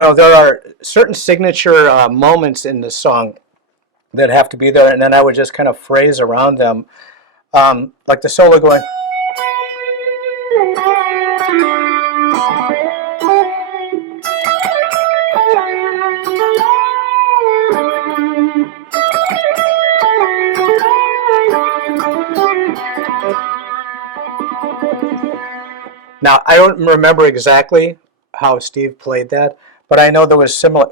know, there are certain signature moments in the song that have to be there, and then I would just kind of phrase around them, like the solo going. Now, I don't remember exactly how Steve played that, but I know there was similar.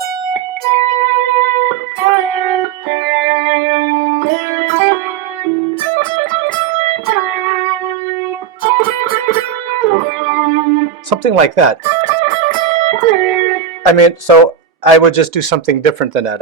Something like that. I mean, so I would just do something different than that.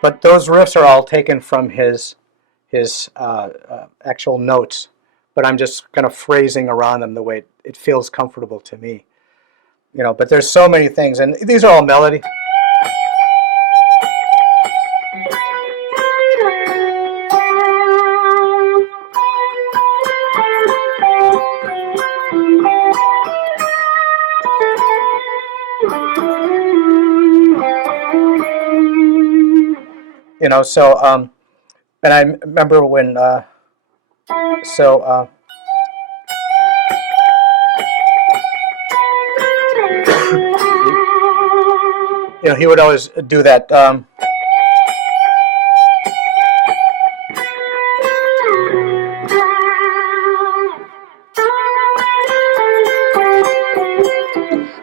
But those riffs are all taken from his actual notes, but I'm just kind of phrasing around them the way it feels comfortable to me. You know, but there's so many things, and these are all melody. You know, so and I remember when you know, he would always do that.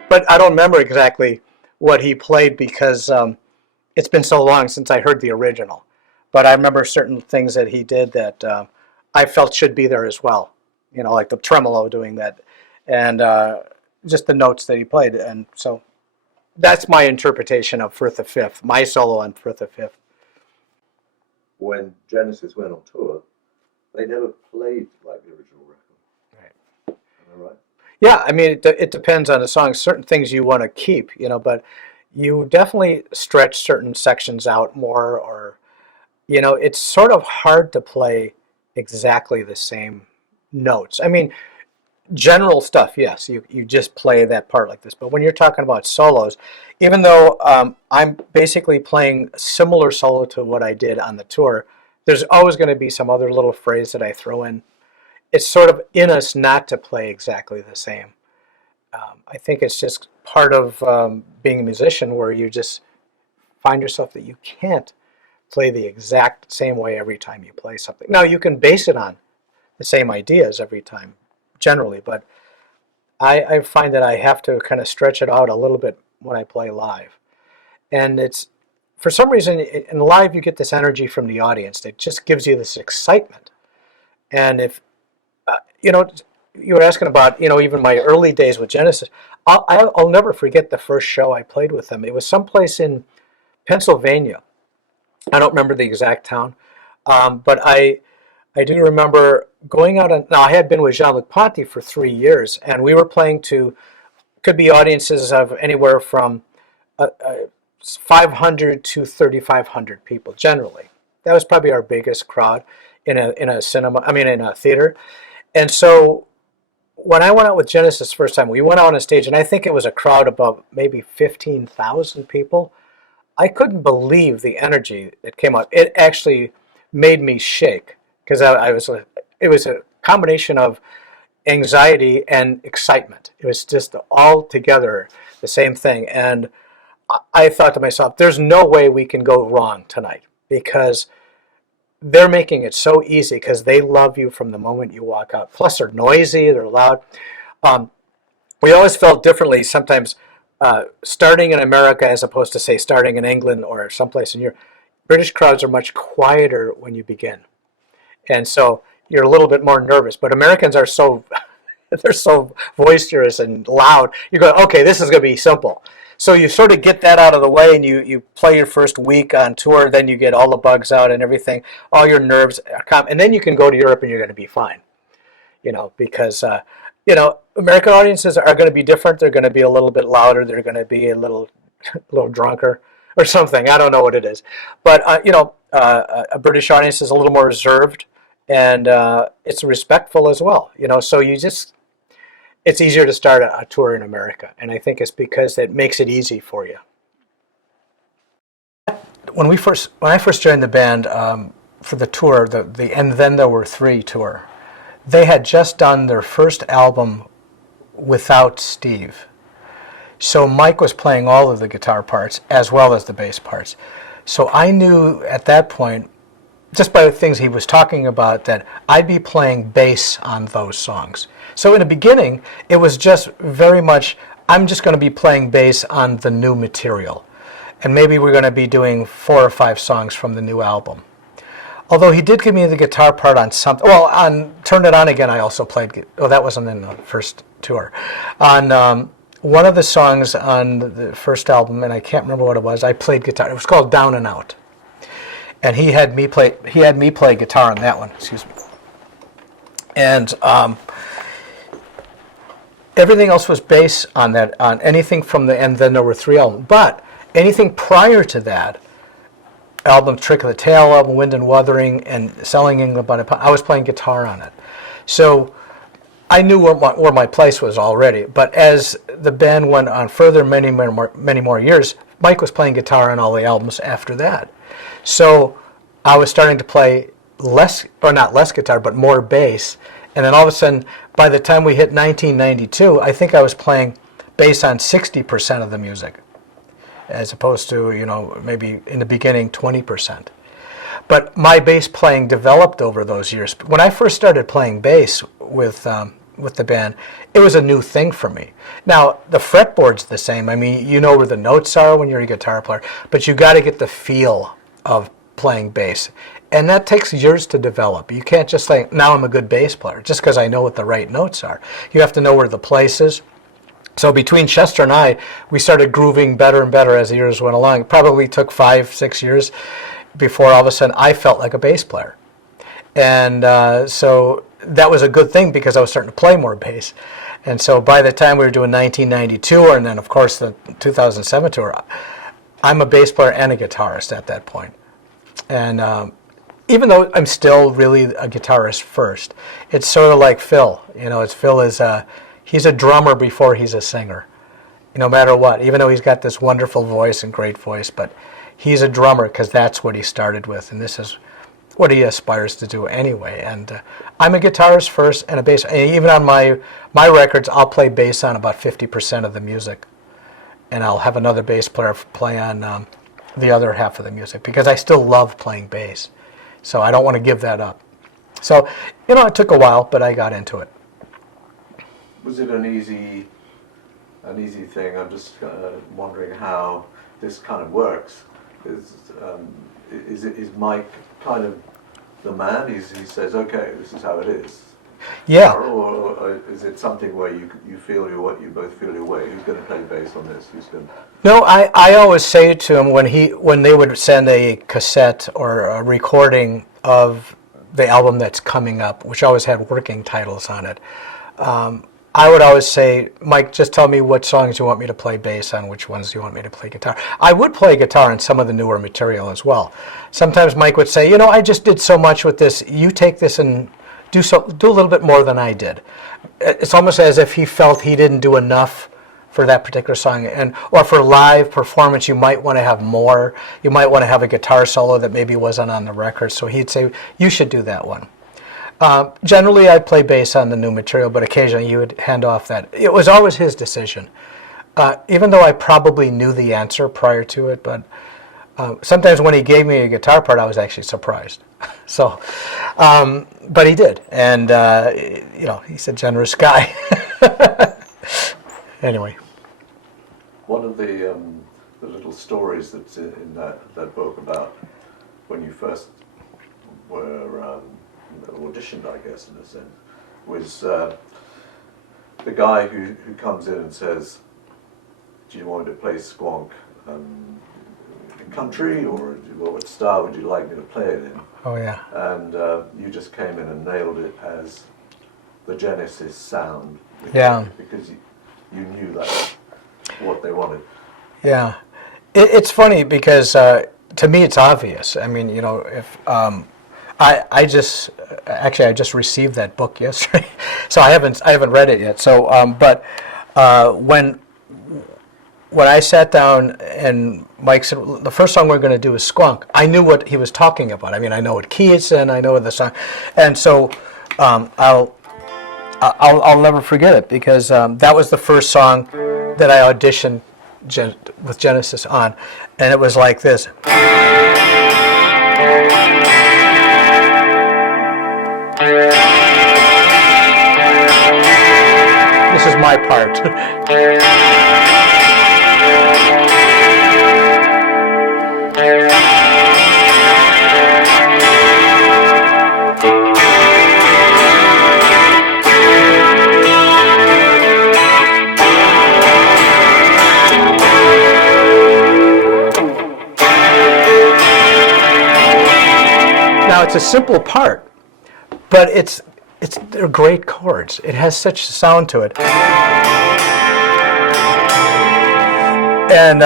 But I don't remember exactly what he played because it's been so long since I heard the original. But I remember certain things that he did that I felt should be there as well. You know, like the tremolo doing that, and just the notes that he played. And so that's my interpretation of Firth the Fifth, my solo on Firth the Fifth. When Genesis went on tour, they never played like the original record. Right. Am I right? Yeah, I mean, it depends on the song. Certain things you want to keep, you know, but you definitely stretch certain sections out more, or, you know, it's sort of hard to play exactly the same notes. I mean, general stuff, yes, you just play that part like this. But when you're talking about solos, even though I'm basically playing a similar solo to what I did on the tour, there's always going to be some other little phrase that I throw in. It's sort of in us not to play exactly the same. I think it's just part of being a musician, where you just find yourself that you can't play the exact same way every time you play something. Now, you can base it on the same ideas every time, generally, but I find that I have to kind of stretch it out a little bit when I play live. And it's, for some reason, in live you get this energy from the audience that just gives you this excitement. And if, you know, you were asking about, you know, even my early days with Genesis, I'll never forget the first show I played with them. It was someplace in Pennsylvania. I don't remember the exact town, but I do remember going out on, now I had been with Jean-Luc Ponty for 3 years, and we were playing to, could be audiences of anywhere from 500 to 3,500 people generally. That was probably our biggest crowd in a cinema, I mean in a theater. And so when I went out with Genesis first time, we went out on a stage, and I think it was a crowd of maybe 15,000 people. I couldn't believe the energy that came out. It actually made me shake, because it was a combination of anxiety and excitement. It was just all together the same thing. And I thought to myself, there's no way we can go wrong tonight, because they're making it so easy, because they love you from the moment you walk out. Plus, they're noisy, they're loud. We always felt differently sometimes starting in America as opposed to, say, starting in England or someplace in Europe. British crowds are much quieter when you begin. And so you're a little bit more nervous. But Americans are so, they're so boisterous and loud. You go, okay, this is going to be simple. So you sort of get that out of the way, and you play your first week on tour, then you get all the bugs out and everything, all your nerves are calm, and then you can go to Europe and you're going to be fine. You know, because, you know, American audiences are going to be different. They're going to be a little bit louder. They're going to be a little a little drunker or something. I don't know what it is, but a British audience is a little more reserved, and it's respectful as well. So it's easier to start a tour in America, and I think it's because it makes it easy for you. When I first joined the band for the tour, the And Then There Were Three tour, they had just done their first album without Steve. So Mike was playing all of the guitar parts as well as the bass parts. So I knew at that point, just by the things he was talking about, that I'd be playing bass on those songs. So in the beginning, it was just very much, I'm just going to be playing bass on the new material. And maybe we're going to be doing 4 or 5 songs from the new album. Although he did give me the guitar part on something. Well, on Turn It On Again, I also played. Oh, that wasn't in the first tour. On one of the songs on the first album, and I can't remember what it was, I played guitar. It was called Down and Out. And he had me play guitar on that one. Excuse me. And everything else was bass on that, on anything from the And Then There Were Three album. But anything prior to that, album Trick of the Tail album, Wind and Wuthering, and Selling England by the Pound, I was playing guitar on it. So I knew where my place was already. But as the band went on further, many more years, Mike was playing guitar on all the albums after that. So I was starting to play not less guitar, but more bass. And then all of a sudden, by the time we hit 1992, I think I was playing bass on 60% of the music, as opposed to, maybe in the beginning, 20%. But my bass playing developed over those years. When I first started playing bass with the band, it was a new thing for me. Now, the fretboard's the same. I mean, you know where the notes are when you're a guitar player, but you got to get the feel of playing bass. And that takes years to develop. You can't just say, now I'm a good bass player, just because I know what the right notes are. You have to know where the place is. So between Chester and I, we started grooving better and better as the years went along. It probably took 5-6 years before all of a sudden I felt like a bass player. And so that was a good thing because I was starting to play more bass. And so by the time we were doing 1992 and then, of course, the 2007 tour, I'm a bass player and a guitarist at that point. And even though I'm still really a guitarist first, it's sort of like Phil. Phil is he's a drummer before he's a singer, no matter what. Even though he's got this wonderful voice and great voice, but he's a drummer because that's what he started with, and this is what he aspires to do anyway. And I'm a guitarist first and a bass. And even on my records, I'll play bass on about 50% of the music, and I'll have another bass player play on the other half of the music because I still love playing bass. So I don't want to give that up. So, it took a while, but I got into it. Was it an easy thing? I'm just wondering how this kind of works. Is Mike kind of the man? He says, okay, this is how it is. Yeah. Or is it something where you feel you both feel your way? Who's going to play bass on this? Who's going? No, I always say to him when they would send a cassette or a recording of the album that's coming up, which always had working titles on it. I would always say, Mike, just tell me what songs you want me to play bass on, which ones do you want me to play guitar. I would play guitar on some of the newer material as well. Sometimes Mike would say, I just did so much with this. You take this and do a little bit more than I did. It's almost as if he felt he didn't do enough for that particular song. Or for live performance, you might want to have more. You might want to have a guitar solo that maybe wasn't on the record. So he'd say, you should do that one. Generally, I'd play bass on the new material, but occasionally you would hand off that. It was always his decision, even though I probably knew the answer prior to it. But sometimes when he gave me a guitar part, I was actually surprised. So, but he did, and he's a generous guy. Anyway, one of the little stories that's in that book about when you first were auditioned, I guess, in a sense, was the guy who comes in and says, do you want me to play Squonk in country, or what style would you like me to play it in? Oh yeah. And you just came in and nailed it as the Genesis sound. Yeah. Because you knew that's what they wanted. Yeah. It's funny because to me it's obvious. I mean, if I just actually I just received that book yesterday, so I haven't read it yet. So, but when I sat down and Mike said the first song we're going to do is Squonk, I knew what he was talking about. I mean, I know what key it's in, I know the song, and so I'll never forget it because that was the first song that I auditioned with Genesis on, and it was like this. This is my part. Now it's a simple part, but they're great chords. It has such sound to it. And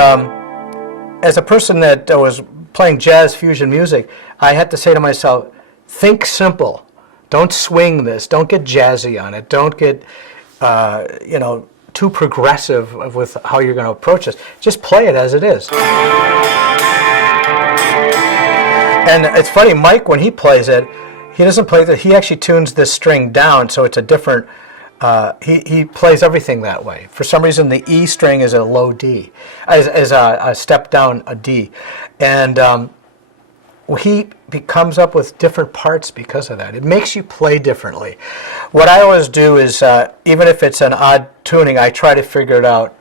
as a person that was playing jazz fusion music, I had to say to myself, think simple. Don't swing this. Don't get jazzy on it. Don't get, too progressive with how you're going to approach this. Just play it as it is. And it's funny, Mike, when he plays it, he doesn't play that. He actually tunes this string down, so it's a different. He plays everything that way. For some reason, the E string is a low D, is a step down a D, and he comes up with different parts because of that. It makes you play differently. What I always do is, even if it's an odd tuning, I try to figure it out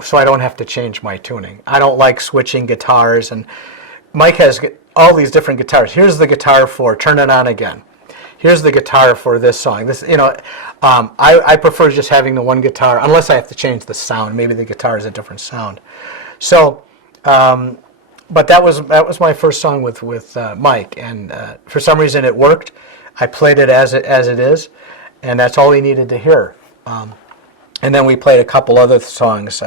so I don't have to change my tuning. I don't like switching guitars, and Mike has all these different guitars. Here's the guitar for Turn It On Again. Here's the guitar for this song. I prefer just having the one guitar, unless I have to change the sound. Maybe the guitar is a different sound. So, but that was my first song with Mike, and for some reason it worked. I played it as it is, and that's all he needed to hear. And then we played a couple other songs.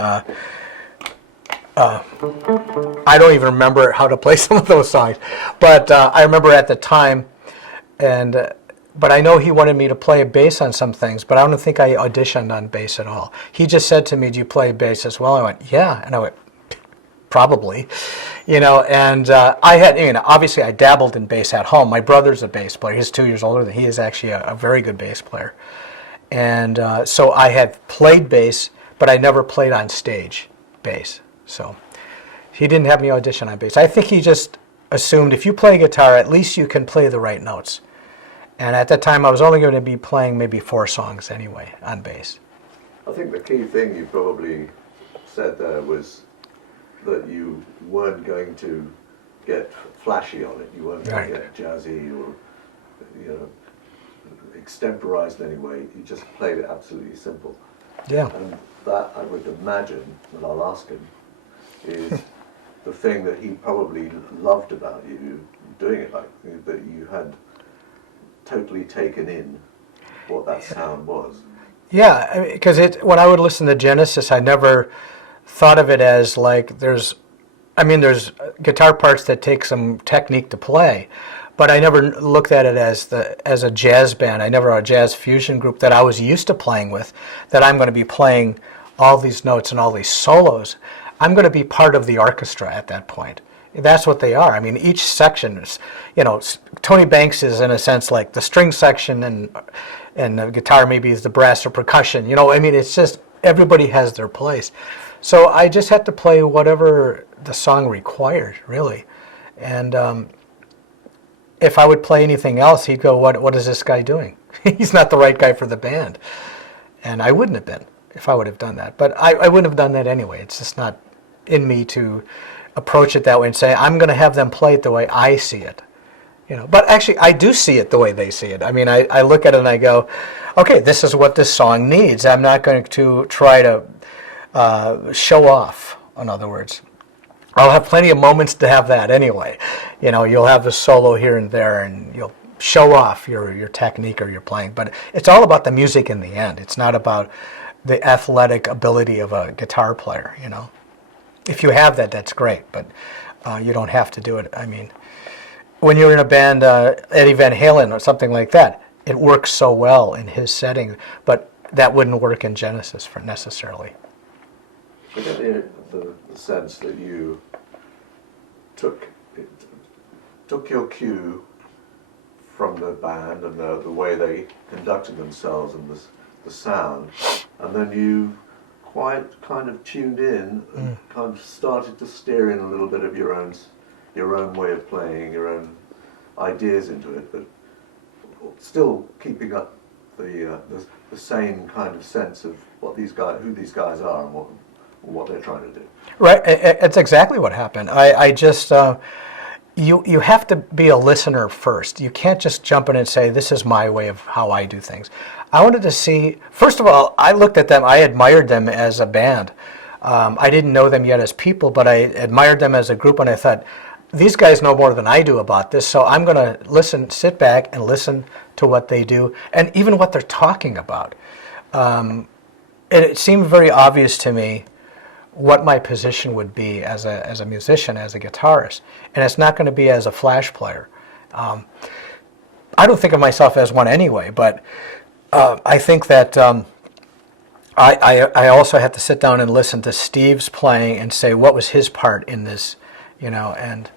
I don't even remember how to play some of those songs, but I remember at the time, but I know he wanted me to play bass on some things, but I don't think I auditioned on bass at all. He just said to me, "Do you play bass as well?" I went, "Yeah," and I went, "Probably," And I had, obviously I dabbled in bass at home. My brother's a bass player. He's 2 years older than he is actually a very good bass player, and so I had played bass, but I never played on stage bass. So he didn't have me audition on bass. I think he just assumed if you play guitar, at least you can play the right notes. And at that time, I was only going to be playing maybe 4 songs anyway on bass. I think the key thing you probably said there was that you weren't going to get flashy on it. You weren't going to get jazzy or extemporized in any way. You just played it absolutely simple. Yeah. And that, I would imagine, and I'll ask him, is the thing that he probably loved about you doing it like that. You had totally taken in what that sound was. Yeah, because when I would listen to Genesis, I never thought of it as like there's guitar parts that take some technique to play, but I never looked at it as a jazz band. I never a jazz fusion group that I was used to playing with, that I'm going to be playing all these notes and all these solos. I'm going to be part of the orchestra at that point. That's what they are. I mean, each section is, Tony Banks is in a sense like the string section, and the guitar maybe is the brass or percussion. It's just everybody has their place. So I just had to play whatever the song required, really. And if I would play anything else, he'd go, "What is this guy doing? He's not the right guy for the band." And I wouldn't have been if I would have done that. But I wouldn't have done that anyway. It's just not in me to approach it that way and say, I'm going to have them play it the way I see it. But actually, I do see it the way they see it. I mean, I look at it and I go, okay, this is what this song needs. I'm not going to try to show off, in other words. I'll have plenty of moments to have that anyway. You'll have the solo here and there, and you'll show off your technique or your playing. But it's all about the music in the end. It's not about the athletic ability of a guitar player, If you have that, that's great, but you don't have to do it. I mean, when you're in a band, Eddie Van Halen or something like that, it works so well in his setting, but that wouldn't work in Genesis for necessarily. I get the sense that you took your cue from the band and the way they conducted themselves and the sound, and then you quite kind of tuned in and kind of started to steer in a little bit of your own way of playing, your own ideas into it, but still keeping up the same kind of sense of who these guys are and what they're trying to do. Right, it's exactly what happened. I just, you have to be a listener first. You can't just jump in and say, this is my way of how I do things. I wanted to see, first of all, I looked at them, I admired them as a band. I didn't know them yet as people, but I admired them as a group, and I thought, these guys know more than I do about this, so I'm going to sit back and listen to what they do, and even what they're talking about. And it seemed very obvious to me what my position would be as a musician, as a guitarist, and it's not going to be as a flash player. I don't think of myself as one anyway, but I think that I also have to sit down and listen to Steve's playing and say what was his part in this, and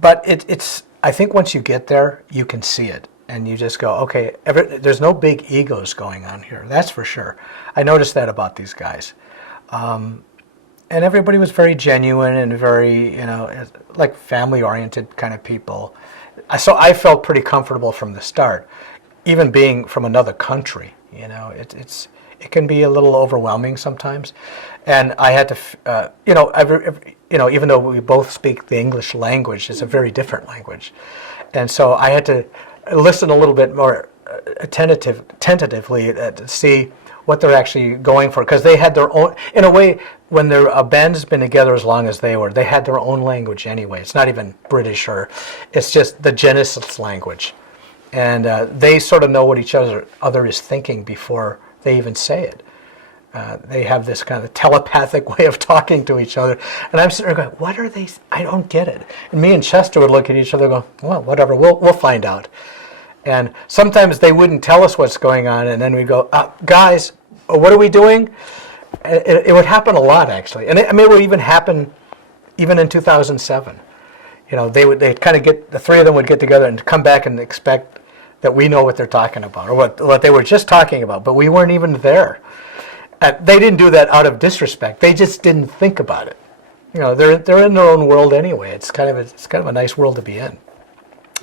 but it's I think once you get there, you can see it. And you just go, okay, there's no big egos going on here, that's for sure. I noticed that about these guys. And everybody was very genuine and very, like family-oriented kind of people. So I felt pretty comfortable from the start, even being from another country. It can be a little overwhelming sometimes, and I had to, even though we both speak the English language, it's a very different language, and so I had to listen a little bit more tentatively to see what they're actually going for, because they had their own, in a way, when a band has been together as long as they had their own language anyway. It's not even British, or it's just the Genesis language, and they sort of know what each other is thinking before they even say it. They have this kind of telepathic way of talking to each other, and I'm sitting there going, what are they? I don't get it. And me and Chester would look at each other and go, well, whatever, we'll find out. And sometimes they wouldn't tell us what's going on, and then we'd go, guys, what are we doing? It would happen a lot, actually. And it would even happen even in 2007. They'd kind of the three of them would get together and come back and expect that we know what they're talking about, or what they were just talking about, but we weren't even there. They didn't do that out of disrespect. They just didn't think about it. They're in their own world anyway. It's kind of a nice world to be in.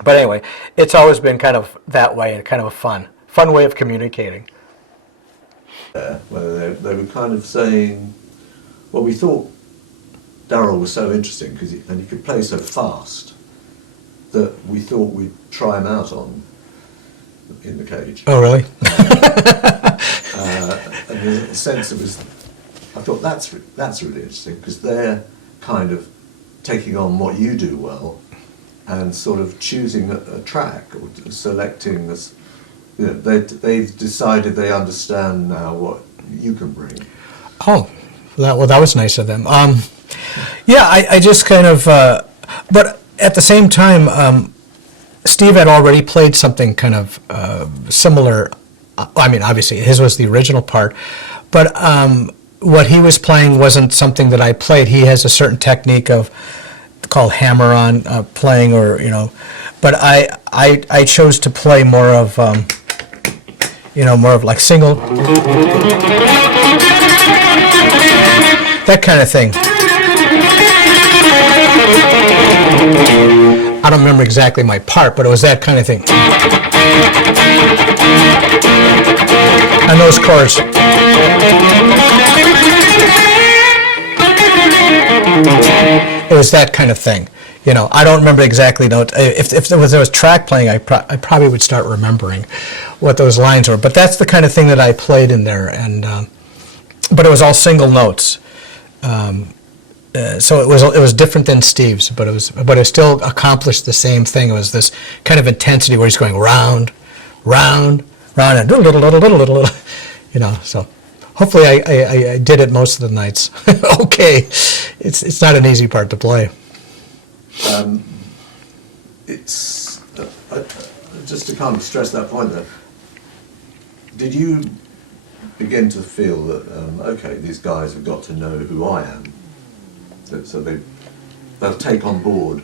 But anyway, it's always been kind of that way, and kind of a fun way of communicating. Where they were kind of saying, well, we thought Daryl was so interesting because he could play so fast that we thought we'd try him out in the cage. Oh, really? And in a sense, I thought that's really interesting, because they're kind of taking on what you do well and sort of choosing a track or selecting this. They've decided they understand now what you can bring. Oh, that was nice of them. I just kind of, but at the same time, Steve had already played something kind of similar. I mean, obviously his was the original part, but what he was playing wasn't something that I played. He has a certain technique called hammer-on playing, but I chose to play more of like single, that kind of thing. I don't remember exactly my part, but it was that kind of thing. And those chords. It was that kind of thing. I don't remember exactly notes. If there was track playing, I probably would start remembering what those lines were. But that's the kind of thing that I played in there, and but it was all single notes. So it was different than Steve's, but it still accomplished the same thing. It was this kind of intensity where he's going round, round, round, and so. hopefully I did it most of the nights. Okay, it's not an easy part to play. It's just to kind of stress that point there. Did you begin to feel that okay, these guys have got to know who I am, so they'll take on board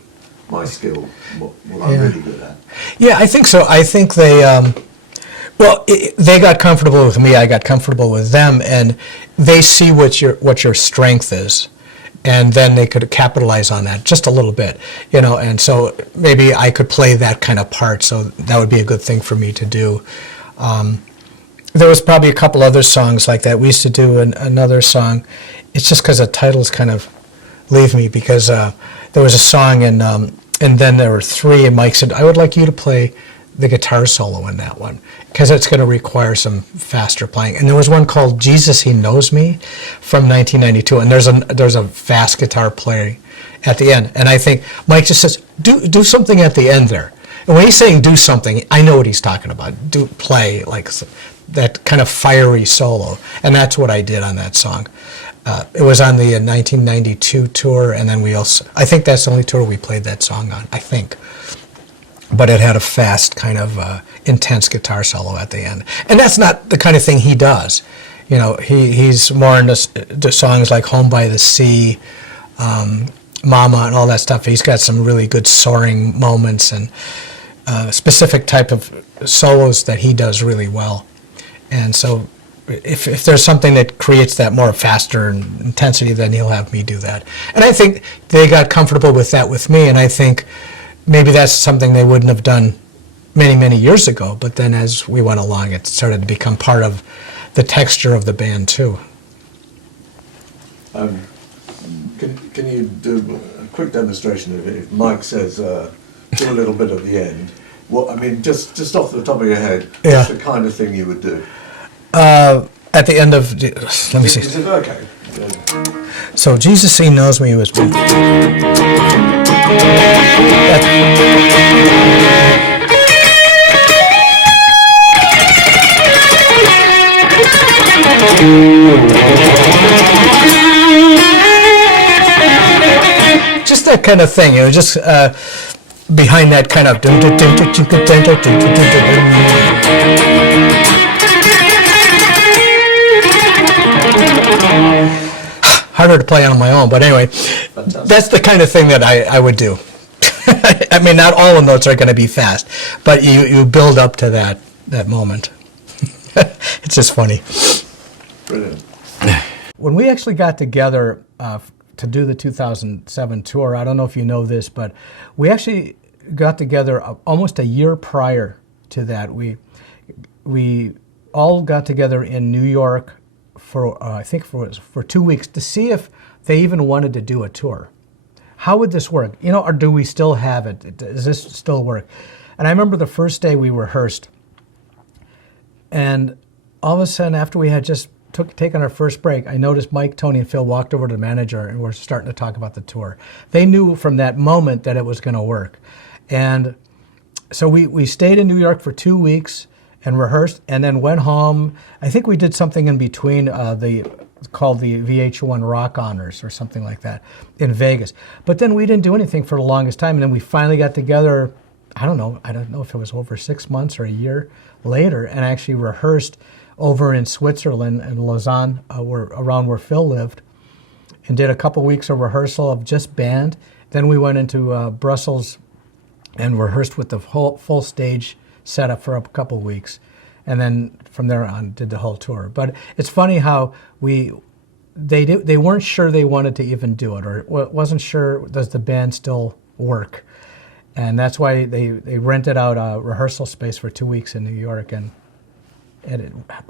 my skill, what I'm really good at? Yeah, I think so. I think they. They got comfortable with me. I got comfortable with them, and they see what your strength is, and then they could capitalize on that just a little bit, And so maybe I could play that kind of part. So that would be a good thing for me to do. There was probably a couple other songs like that. We used to do another song. It's just because the titles kind of leave me, because there was a song and then there were three, and Mike said, I would like you to play the guitar solo in that one, because it's going to require some faster playing. And there was one called Jesus, He Knows Me from 1992, and there's a fast guitar playing at the end. And I think Mike just says, do something at the end there. And when he's saying do something, I know what he's talking about. Play like that kind of fiery solo. And that's what I did on that song. It was on the 1992 tour, and then I think that's the only tour we played that song on, I think. But it had a fast kind of intense guitar solo at the end. And that's not the kind of thing he does. He's more into the songs like Home by the Sea, Mama, and all that stuff. He's got some really good soaring moments and specific type of solos that he does really well. And so if there's something that creates that more faster intensity, then he'll have me do that. And I think they got comfortable with that with me, and I think maybe that's something they wouldn't have done many, many years ago, but then as we went along, it started to become part of the texture of the band too. Can you do a quick demonstration of it? If Mike says, do a little bit of the end, just off the top of your head, what's the kind of thing you would do? At the end of, let me see. Is it okay? So Jesus, He Knows Me was. Just that kind of thing, just behind that kind of. Harder to play on my own, but anyway, fantastic. That's the kind of thing that I would do. I mean, not all the notes are going to be fast, but you build up to that moment. It's just funny. Brilliant. When we actually got together to do the 2007 tour, I don't know if you know this, but we actually got together almost a year prior to that. We all got together in New York for I think for 2 weeks to see if they even wanted to do a tour. How would this work? Or do we still have it? Does this still work? And I remember the first day we rehearsed, and all of a sudden, after we had just taken our first break, I noticed Mike, Tony, and Phil walked over to the manager and were starting to talk about the tour. They knew from that moment that it was going to work. And so we stayed in New York for 2 weeks and rehearsed, and then went home. I think we did something in between called the VH1 Rock Honors or something like that in Vegas. But then we didn't do anything for the longest time, and then we finally got together, I don't know if it was over 6 months or a year later, and actually rehearsed over in Switzerland and Lausanne, around where Phil lived, and did a couple weeks of rehearsal of just band. Then we went into Brussels and rehearsed with the full stage setup for a couple weeks, and then from there on did the whole tour. But it's funny how they weren't sure they wanted to even do it, or wasn't sure, does the band still work? And that's why they rented out a rehearsal space for 2 weeks in New York, and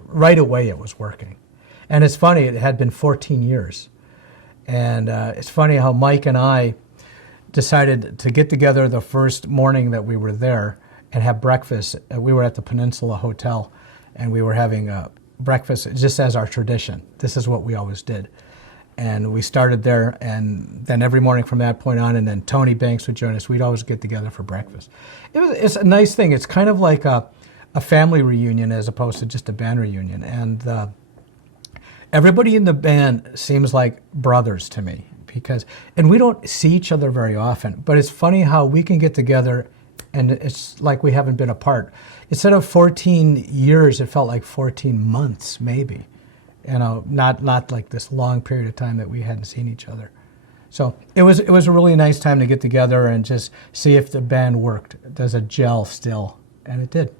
right away it was working. And it's funny, it had been 14 years. And it's funny how Mike and I decided to get together the first morning that we were there and have breakfast. We were at the Peninsula Hotel, and we were having breakfast just as our tradition. This is what we always did. And we started there, and then every morning from that point on, and then Tony Banks would join us. We'd always get together for breakfast. It's a nice thing. It's kind of like a family reunion as opposed to just a band reunion. And Everybody in the band seems like brothers to me and we don't see each other very often, but it's funny how we can get together and it's like we haven't been apart. Instead of 14 years, it felt like 14 months, maybe. You know, not like this long period of time that we hadn't seen each other. So it was a really nice time to get together and just see if the band worked. Does it gel still? And it did.